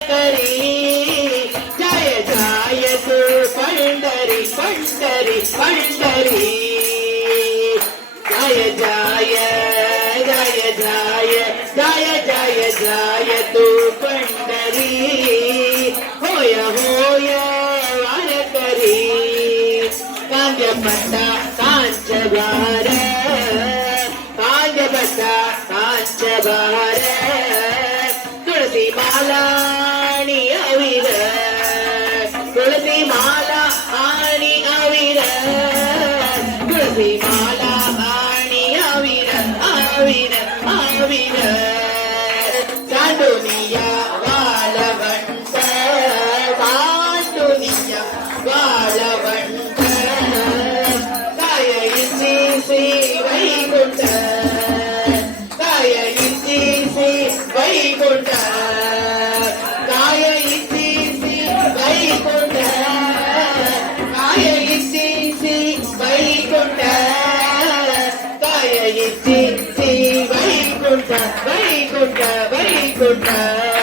जय जय तू पंढरी पंढरी पंढरी जय जय जय जय जय जय जय तू पंढरी होय होय वारकरी कांजपट्टा कांचभार कांजपट्टा कांचभार तुळसी माला अविर तुळसी माला आणि अविर तुळसी माला आणि अविर अविर अविर सांडुनिया वाळवंट सांडुनिया वाळवंट काय इच्छी वैकुंठ काय इच्छी वैकुंठ वैकुंठ वैकुंठ वैकुंठ